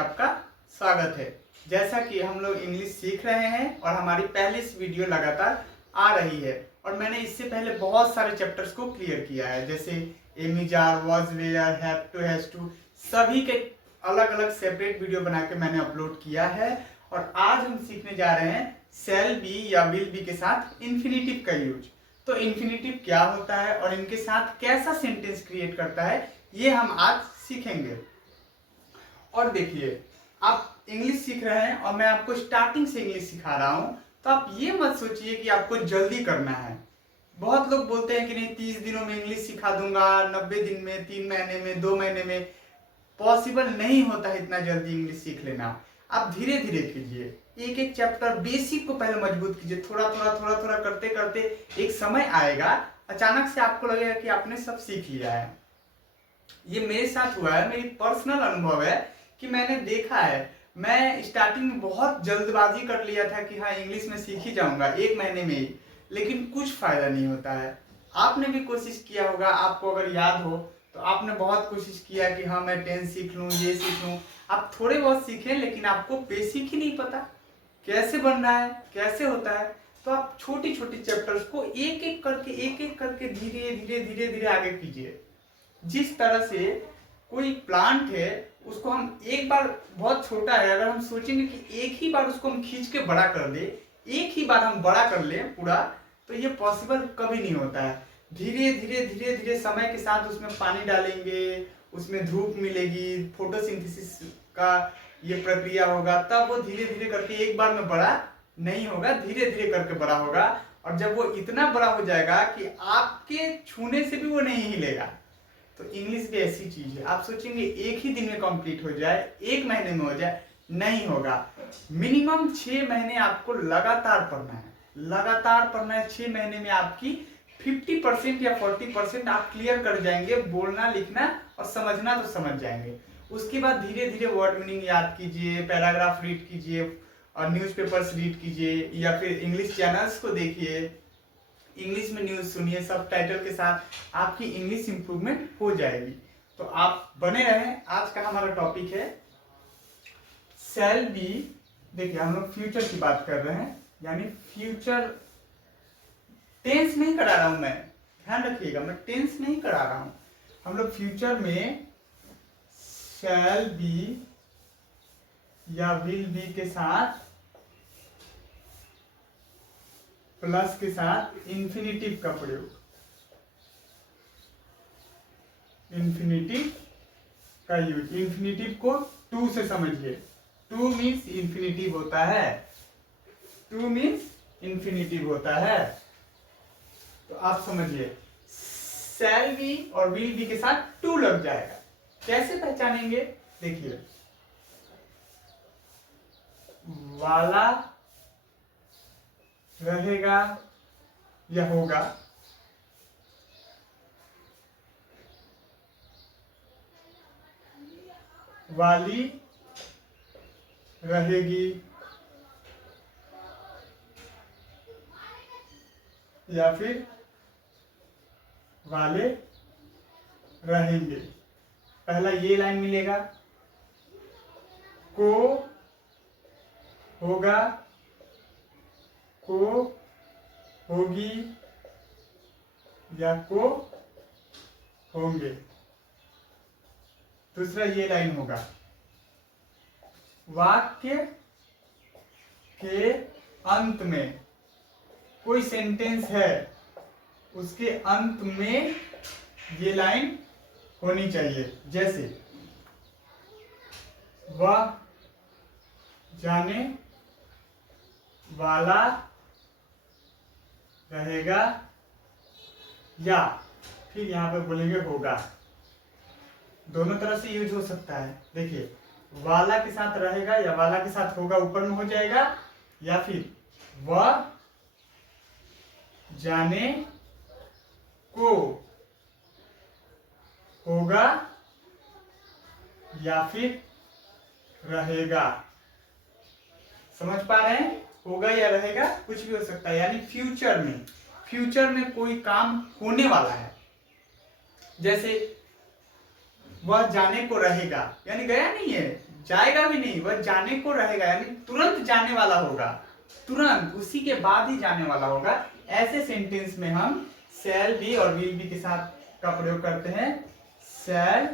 आपका स्वागत है। जैसा कि हम लोग इंग्लिश सीख रहे हैं और हमारी पहली वीडियो लगातार आ रही है और मैंने इससे पहले बहुत सारे चैप्टर्स को क्लियर किया है, जैसे am is are, was were, have to, has to, सभी के अलग अलग सेपरेट वीडियो बना के मैंने अपलोड किया है। और आज हम सीखने जा रहे हैं शैल बी या विल बी के साथ इन्फिनिटिव का यूज। तो इन्फिनिटिव क्या होता है और इनके साथ कैसा सेंटेंस क्रिएट करता है, ये हम आज सीखेंगे। और देखिए, आप इंग्लिश सीख रहे हैं और मैं आपको स्टार्टिंग से इंग्लिश सिखा रहा हूं, तो आप ये मत सोचिए कि आपको जल्दी करना है। बहुत लोग बोलते हैं कि नहीं 30 दिनों में इंग्लिश सिखा दूंगा, 90 दिन में, 3 महीने में, 2 महीने में। पॉसिबल नहीं होता है इतना जल्दी इंग्लिश सीख लेना। आप धीरे धीरे कीजिए, एक एक चैप्टर बेसिक को पहले मजबूत कीजिए। थोड़ा थोड़ा करते करते एक समय आएगा, अचानक से आपको लगेगा कि आपने सब सीख लिया है। ये मेरे साथ हुआ है, मेरी पर्सनल अनुभव है कि मैंने देखा है। मैं स्टार्टिंग में बहुत जल्दबाजी कर लिया था कि हाँ इंग्लिश में सीख ही जाऊंगा 1 महीने में ही, लेकिन कुछ फायदा नहीं होता है। आपने भी कोशिश किया होगा, आपको अगर याद हो तो आपने बहुत कोशिश किया कि हाँ मैं टेंस सीख लूँ, ये सीख लूँ। आप थोड़े बहुत सीखें, लेकिन आपको बेसिक ही नहीं पता कैसे बन रहा है, कैसे होता है। तो आप छोटी छोटी चैप्टर्स को एक एक करके धीरे धीरे धीरे धीरे आगे कीजिए। जिस तरह से कोई प्लांट है, उसको हम एक बार, बहुत छोटा है, अगर हम सोचेंगे कि एक ही बार उसको हम खींच के बड़ा कर दे, एक ही बार हम बड़ा कर लें पूरा, तो ये पॉसिबल कभी नहीं होता है। धीरे धीरे धीरे समय के साथ उसमें पानी डालेंगे, उसमें धूप मिलेगी, फोटोसिंथेसिस का ये प्रक्रिया होगा, तब वो धीरे धीरे करके एक बार में बड़ा नहीं होगा, धीरे धीरे करके बड़ा होगा। और जब वो इतना बड़ा हो जाएगा कि आपके छूने से भी वो नहीं हिलेगा। तो इंग्लिश भी ऐसी चीज है। आप सोचेंगे एक ही दिन में कंप्लीट हो जाए, 1 महीने में हो जाए, नहीं होगा। मिनिमम 6 महीने आपको लगातार पढ़ना है, लगातार पढ़ना है। 6 महीने में आपकी 50% या 40% आप क्लियर कर जाएंगे। बोलना, लिखना और समझना तो समझ जाएंगे। उसके बाद धीरे धीरे वर्ड मीनिंग याद कीजिए, पैराग्राफ रीड कीजिए और न्यूज़पेपर्स रीड कीजिए, या फिर इंग्लिश चैनल्स को देखिए, इंग्लिश में न्यूज सुनिए, सब टाइटल के साथ आपकी इंग्लिश इंप्रूवमेंट हो जाएगी। तो आप बने रहें। आज का हमारा टॉपिक है शैल बी। देखिए, हम लोग फ्यूचर की बात कर रहे हैं, यानी फ्यूचर टेंस नहीं करा रहा हूं मैं, ध्यान रखिएगा, मैं टेंस नहीं करा रहा हूं। हम लोग फ्यूचर में शैल बी या विल बी के साथ प्लस के साथ इंफिनिटिव का प्रयोग, इंफिनिटिव का यूज। इंफिनिटिव को टू से समझिए। टू मीन्स इंफिनिटिव होता है, टू मीन्स इंफिनिटिव होता है। तो आप समझिए, शैल बी और विल बी के साथ टू लग जाएगा। कैसे पहचानेंगे? देखिए, वाला रहेगा या होगा, वाली रहेगी या फिर वाले रहेंगे। पहला ये लाइन मिलेगा, को होगा, को होगी या को होंगे। दूसरा ये लाइन होगा, वाक्य के अंत में कोई सेंटेंस है, उसके अंत में ये लाइन होनी चाहिए। जैसे वह जाने वाला रहेगा, या फिर यहां पे बोलेंगे होगा। दोनों तरह से यूज हो सकता है। देखिए, वाला के साथ रहेगा या वाला के साथ होगा ऊपर में हो जाएगा, या फिर वह जाने को होगा या फिर रहेगा। समझ पा रहे हैं? होगा या रहेगा कुछ भी हो सकता है। यानी फ्यूचर में कोई काम होने वाला है। जैसे वह जाने को रहेगा, यानी गया नहीं है, जाएगा भी नहीं, वह जाने को रहेगा, यानी तुरंत जाने वाला होगा, तुरंत उसी के बाद ही जाने वाला होगा। ऐसे सेंटेंस में हम शैल बी और विल बी के साथ का प्रयोग करते हैं। शैल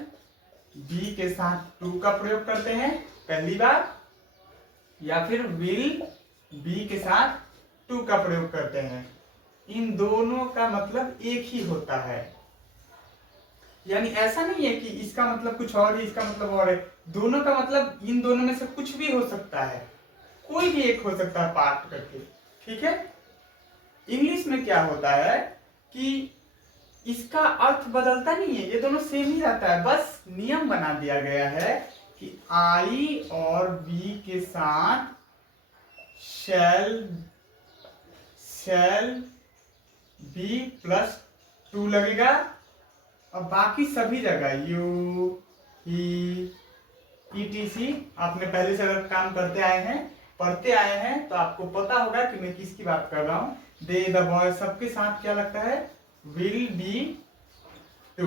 बी के साथ टू का प्रयोग करते हैं पहली बार, या फिर विल बी के साथ टू का प्रयोग करते हैं। इन दोनों का मतलब एक ही होता है, यानी ऐसा नहीं है कि इसका मतलब कुछ और है, इसका मतलब और है। दोनों का मतलब इन दोनों में से कुछ भी हो सकता है, कोई भी एक हो सकता है पार्ट करके, ठीक है। इंग्लिश में क्या होता है कि इसका अर्थ बदलता नहीं है, ये दोनों सेम ही रहता है, बस नियम बना दिया गया है कि आई और बी के साथ शैल बी प्लस टू लगेगा, और बाकी सभी जगह यू ही ETC आपने पहले से अगर काम करते आए हैं, पढ़ते आए हैं, तो आपको पता होगा कि मैं किसकी बात कर रहा हूँ। दे द बॉय सबके साथ क्या लगता है, विल बी टू।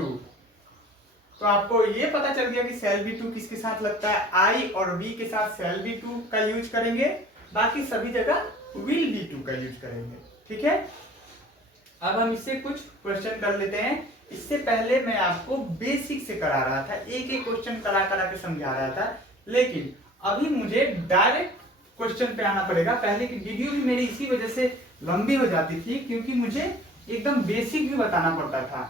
तो आपको ये पता चल गया कि शैल बी टू किसके साथ लगता है, आई और बी के साथ शैल बी टू का यूज करेंगे, बाकी सभी जगह विल बी टू का यूज करेंगे, ठीक है। अब हम इससे कुछ क्वेश्चन कर लेते हैं। इससे पहले मैं आपको बेसिक से करा रहा था, एक एक क्वेश्चन करा के समझा रहा था, लेकिन अभी मुझे डायरेक्ट क्वेश्चन पे आना पड़ेगा। पहले की वीडियो भी मेरी इसी वजह से लंबी हो जाती थी, क्योंकि मुझे एकदम बेसिक भी बताना पड़ता था।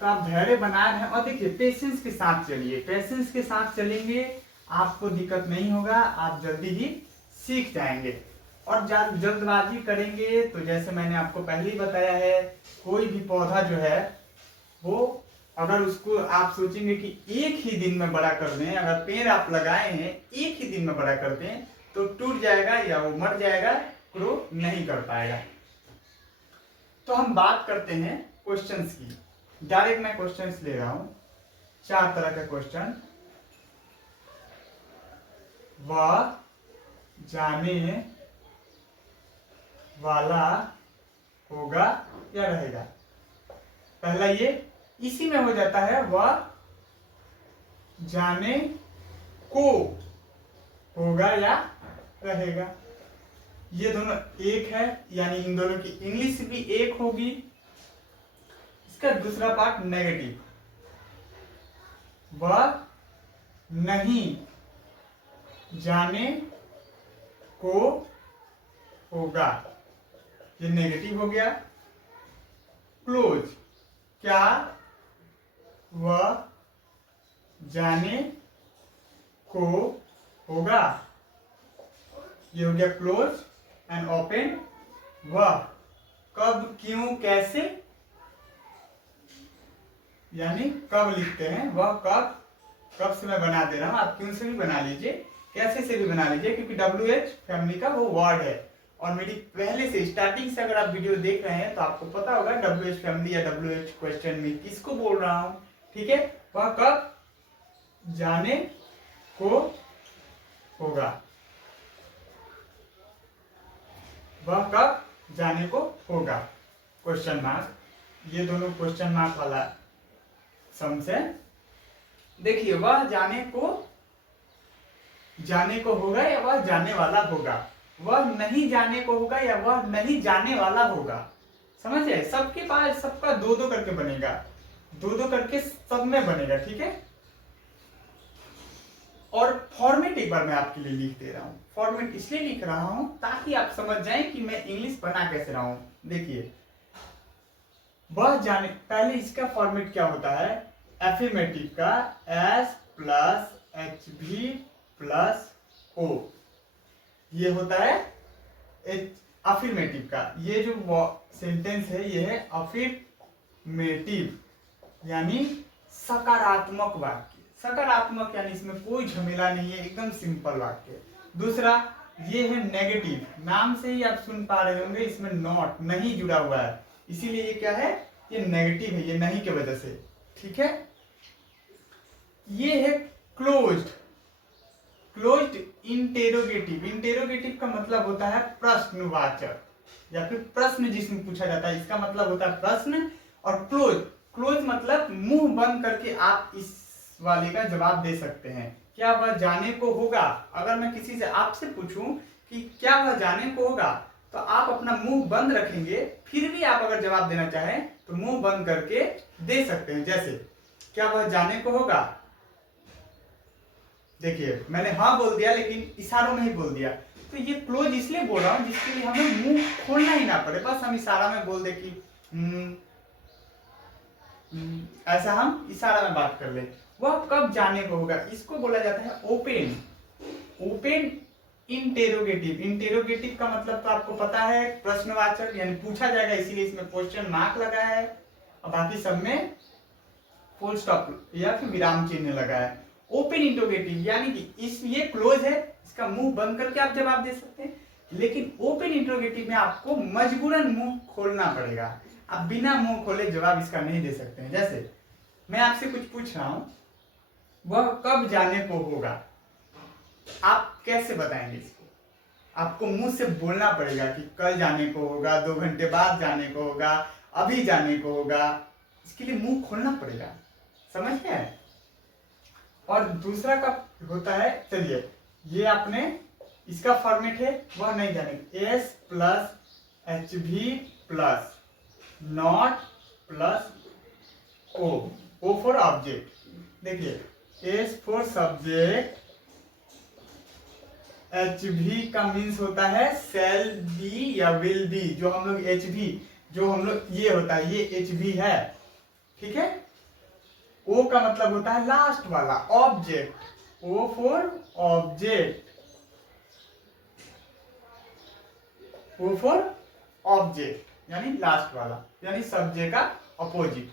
तो आप धैर्य बनाए रहें और देखिए पेशेंस के साथ चलिए, पेशेंस के साथ चलेंगे आपको दिक्कत नहीं होगा, आप जल्दी ही सीख जाएंगे। और जल्दबाजी करेंगे तो जैसे मैंने आपको पहले ही बताया है, कोई भी पौधा जो है वो अगर उसको आप सोचेंगे कि एक ही दिन में बड़ा कर दें, अगर पेड़ आप लगाए हैं एक ही दिन में बड़ा कर दें तो टूट जाएगा या वो मर जाएगा, ग्रो नहीं कर पाएगा। तो हम बात करते हैं क्वेश्चंस की। डायरेक्ट मैं क्वेश्चंस ले रहा हूं, 4 तरह का क्वेश्चन। वह जाने वाला होगा या रहेगा। पहला ये इसी में हो जाता है, वह जाने को होगा या रहेगा। ये दोनों एक है, यानी इन दोनों की इंग्लिश भी एक होगी। इसका दूसरा पार्ट नेगेटिव, वह नहीं जाने को होगा, ये नेगेटिव हो गया। क्लोज, क्या वह जाने को होगा, ये हो गया क्लोज। एंड ओपन, वह कब क्यों कैसे, यानी कब लिखते हैं, वह कब से मैं बना दे रहा हूं, आप क्यों से भी बना लीजिए, कैसे से भी बना लीजिए, क्योंकि WH फैमिली का वो वर्ड है। और मेरी पहले से स्टार्टिंग से अगर आप वीडियो देख रहे हैं तो आपको पता होगा WH फैमिली या WH क्वेश्चन में किसको बोल रहा हूं, ठीक है। वह कब जाने को होगा, वह कब जाने को होगा, क्वेश्चन मार्क। ये दोनों क्वेश्चन मार्क वाला सम्स है। देखिए, वह जाने को होगा या वह जाने वाला होगा, वह नहीं जाने को होगा या वह नहीं जाने वाला होगा। समझे, सबके पास सबका 2-2 करके बनेगा, 2-2 करके सब में बनेगा, ठीक है। और फॉर्मेट एक बार मैं आपके लिए लिख दे रहा हूं। फॉर्मेट इसलिए लिख रहा हूं ताकि आप समझ जाएं कि मैं इंग्लिश बना कैसे रहा हूं। देखिए, वह जाने, पहले इसका फॉर्मेट क्या होता है, एफर्मेटिव का S + HV + O, ये होता है अफर्मेटिव का। ये जो सेंटेंस है ये है अफर्मेटिव, यानी सकारात्मक वाक्य। सकारात्मक यानी इसमें कोई झमेला नहीं है, एकदम सिंपल वाक्य। दूसरा ये है नेगेटिव, नाम से ही आप सुन पा रहे होंगे इसमें नॉट नहीं जुड़ा हुआ है, इसीलिए ये क्या है, ये नेगेटिव है, ये नहीं के वजह से, ठीक है। ये है क्लोज्ड, क्लोज्ड इंटेरोगेटिव। इंटेरोगेटिव का मतलब होता है प्रश्नवाचक या फिर प्रश्न जिसमें पूछा जाता है, इसका मतलब होता है प्रश्न। और क्लोज, क्लोज मतलब मुंह बंद करके आप इस वाले का जवाब दे सकते हैं, क्या वह जाने को होगा। अगर मैं किसी से आपसे पूछूं कि क्या वह जाने को होगा, तो आप अपना मुंह बंद रखेंगे, फिर भी आप अगर जवाब देना चाहें तो मुंह बंद करके दे सकते हैं। जैसे क्या वह जाने को होगा, देखिए मैंने हाँ बोल दिया लेकिन इशारों में ही बोल दिया। तो ये क्लोज इसलिए बोल रहा हूँ जिसके लिए हमें मुंह खोलना ही ना पड़े, बस हम इशारा में बोल दे कि ऐसा हम इशारा में बात कर ले। वह कब जाने को होगा, इसको बोला जाता है ओपन ओपन इंटेरोगेटिव। इंटेरोगेटिव का मतलब तो आपको पता है, प्रश्नवाचक यानी पूछा जाएगा, इसीलिए इसमें क्वेश्चन मार्क लगा है और बाकी सब में फुल स्टॉप या फिर विराम चिन्ह लगा है। ओपन इंटरोगेटिव यानी कि इस ये क्लोज है, इसका मुंह बंद करके आप जवाब दे सकते हैं, लेकिन ओपन इंटरोगेटिव में आपको मजबूरन मुंह खोलना पड़ेगा। आप बिना मुंह खोले जवाब इसका नहीं दे सकते हैं। जैसे मैं आपसे कुछ पूछ रहा हूं, वह कब जाने को होगा, आप कैसे बताएंगे इसको। आपको मुंह से बोलना पड़ेगा कि कल जाने को होगा, 2 घंटे बाद जाने को होगा, अभी जाने को होगा, इसके लिए मुंह खोलना पड़ेगा, समझ गए। और दूसरा का होता है, चलिए ये आपने इसका फॉर्मेट है वह नहीं जानेंगे, S plus H V plus not plus O, O for object. देखिए S for subject, H V का मीन्स होता है शैल बी या विल बी, जो हम लोग एच वी जो हम लोग ये होता है ये एच वी है, ठीक है। ओ का मतलब होता है लास्ट वाला object, O for object, O for object यानी लास्ट वाला, यानी सब्जेक्ट का अपोजिट।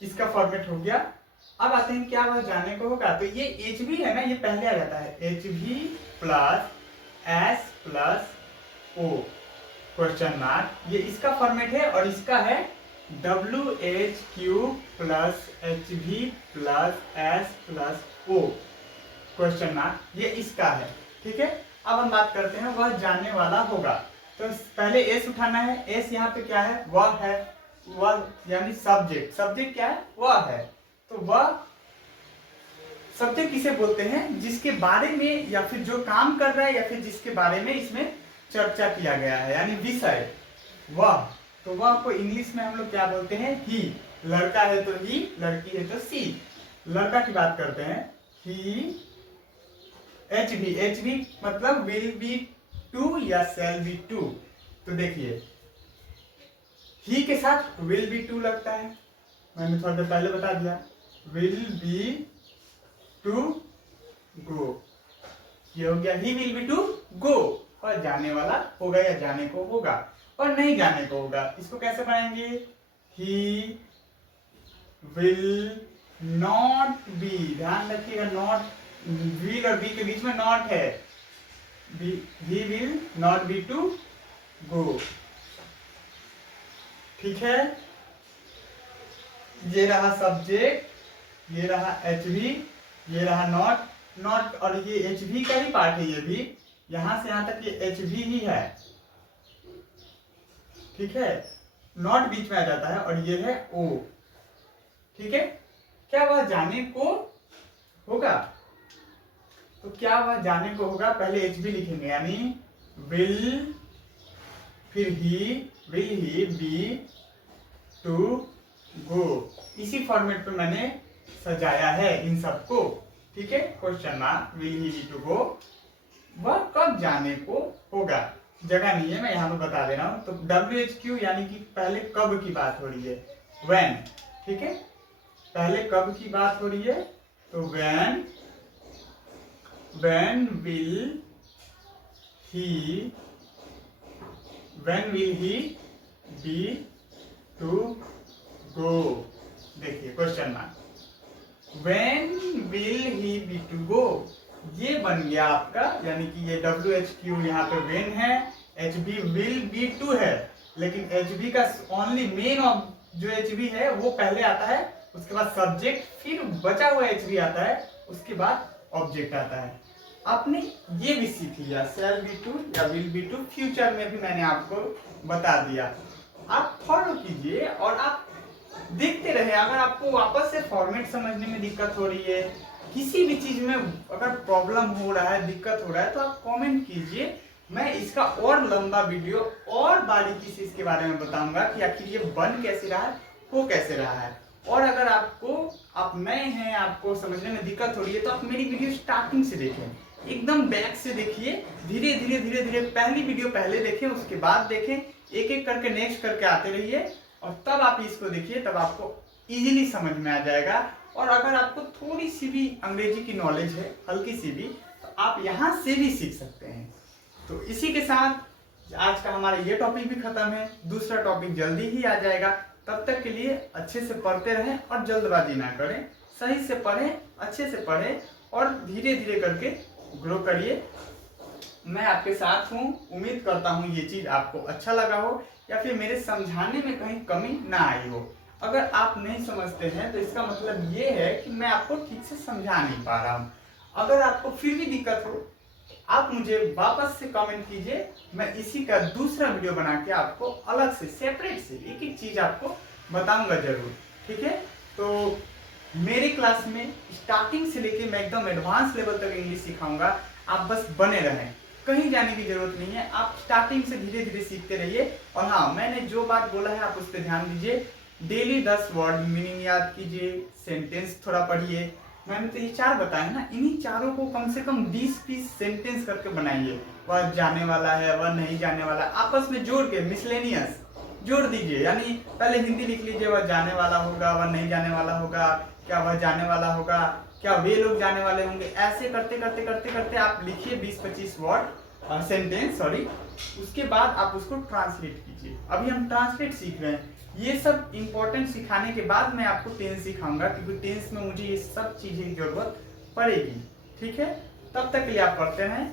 इसका फॉर्मेट हो गया। अब आते हैं क्या वह जाने को होगा, तो ये एच वी है ना, ये पहले आ जाता है, H V plus S plus O question mark, ये इसका फॉर्मेट है। और इसका है W H Q plus H V plus S plus O question mark, ये इसका है, ठीक है। अब हम बात करते हैं वह जाने वाला होगा, तो पहले एस उठाना है। एस यहाँ पे क्या है, वह है, वह यानी सब्जेक्ट, सब्जेक्ट क्या है, वह है। तो वह सब्जेक्ट किसे बोलते हैं, जिसके बारे में या फिर जो काम कर रहा है या फिर जिसके बारे में इसमें चर्चा किया गया है, यानी विषय वह। तो वह को इंग्लिश में हम लोग क्या बोलते हैं, ही। लड़का है तो ही, लड़की है तो सी। लड़का की बात करते हैं, ही। एच वी मतलब विल बी टू या शैल बी टू। तो देखिए ही के साथ विल बी टू लगता है, मैंने थोड़ा देर पहले बता दिया, विल बी टू गो, ये हो गया he will be to go. और जाने वाला होगा या जाने को होगा और नहीं जाने को होगा, इसको कैसे बनाएंगे, ही विल नॉट बी, ध्यान रखिएगा नॉट, विल और बी के बीच में नॉट है, he will not be to go, ठीक है। ये रहा सब्जेक्ट, ये रहा एच वी, ये रहा नॉट, नॉट और ये एच वी का ही पार्ट है, ये भी यहां से यहां तक ये एच वी ही है, ठीक है। नॉट बीच में आ जाता है और ये है ओ, ठीक है। क्या वह जाने को होगा, तो क्या वह जाने को होगा, पहले एच वी लिखेंगे यानी विल, फिर will he be to go. इसी फॉर्मेट पे मैंने सजाया है इन सबको, ठीक है। Question mark, will he be to go, वह कब जाने को होगा, जगह नहीं है मैं यहाँ पे बता दे रहा हूँ। तो WHQ यानी कि पहले कब की बात हो रही है, when, ठीक है। पहले कब की बात हो रही है, तो when will he be to go। देखिए question mark, when will he be to go, ये बन गया आपका, यानी कि ये WHQ यहाँ पे when है, HB will be to है, लेकिन HB का ओनली मेन जो HB है वो पहले आता है, उसके बाद सब्जेक्ट, फिर बचा हुआ HB आता है, उसके बाद ऑब्जेक्ट आता है। आपने ये भी सीख लिया, शैल बी टू या विल बी टू, फ्यूचर में भी मैंने आपको बता दिया। आप फॉलो कीजिए और आप देखते रहे। अगर आपको वापस से फॉर्मेट समझने में दिक्कत हो रही है किसी भी चीज में अगर प्रॉब्लम हो रहा है, दिक्कत हो रहा है, तो आप कमेंट कीजिए। मैं इसका और लंबा वीडियो और बारीकी से इसके बारे में बताऊंगा कि आखिर ये बन कैसे रहा है, हो कैसे रहा है। और अगर आप नए हैं, आपको समझने में दिक्कत हो रही है, तो आप मेरी वीडियो स्टार्टिंग से देखें, एकदम बैक से देखिए, धीरे धीरे पहली वीडियो पहले देखें, उसके बाद देखें, एक एक करके नेक्स्ट करके आते रहिए, और तब आप इसको देखिए, तब आपको इजीली समझ में आ जाएगा। और अगर आपको थोड़ी सी भी अंग्रेजी की नॉलेज है, हल्की सी भी, तो आप यहाँ से भी सीख सकते हैं। तो इसी के साथ आज का हमारा ये टॉपिक भी खत्म है, दूसरा टॉपिक जल्दी ही आ जाएगा। तब तक के लिए अच्छे से पढ़ते रहें और जल्दबाजी ना करें, सही से पढ़ें, अच्छे से पढ़ें और धीरे धीरे करके ग्रो करिए। मैं आपके साथ हूँ, उम्मीद करता हूँ ये चीज़ आपको अच्छा लगा हो या फिर मेरे समझाने में कहीं कमी ना आई हो। अगर आप नहीं समझते हैं तो इसका मतलब ये है कि मैं आपको ठीक से समझा नहीं पा रहा हूँ। अगर आपको फिर भी दिक्कत हो, आप मुझे वापस से कमेंट कीजिए, मैं इसी का दूसरा वीडियो बना के आपको अलग से सेपरेट से एक एक चीज़ आपको बताऊंगा जरूर, ठीक है। तो मेरे क्लास में स्टार्टिंग से लेके मैं एकदम एडवांस लेवल तक इंग्लिश सिखाऊंगा। आप बस बने रहें, कहीं जाने की जरूरत नहीं है, आप स्टार्टिंग से धीरे धीरे सीखते रहिए। और हाँ, मैंने जो बात बोला है आप उस पर ध्यान दीजिए। डेली 10 वर्ड मीनिंग याद कीजिए, सेंटेंस थोड़ा पढ़िए। मैंने तो ये 4 बताए ना, इन्हीं चारों को कम से कम 20-20 सेंटेंस करके बनाइए। वह जाने वाला है, वह नहीं जाने वाला, आपस में जोड़ के मिसलेनियस जोड़ दीजिए। यानी पहले हिंदी लिख लीजिए, वह जाने वाला होगा, वह नहीं जाने वाला होगा, क्या वह जाने वाला होगा, क्या वे लोग जाने वाले होंगे। ऐसे करते करते करते करते आप लिखिए 20-25 वर्ड सेंटेंस, सॉरी। उसके बाद आप उसको ट्रांसलेट कीजिए। अभी हम ट्रांसलेट सीख रहे हैं। ये सब इंपॉर्टेंट सिखाने के बाद मैं आपको टेंस सिखाऊंगा, क्योंकि टेंस में मुझे ये सब चीजें की जरूरत पड़ेगी, ठीक है। तब तक के लिए आप पढ़ते रहें।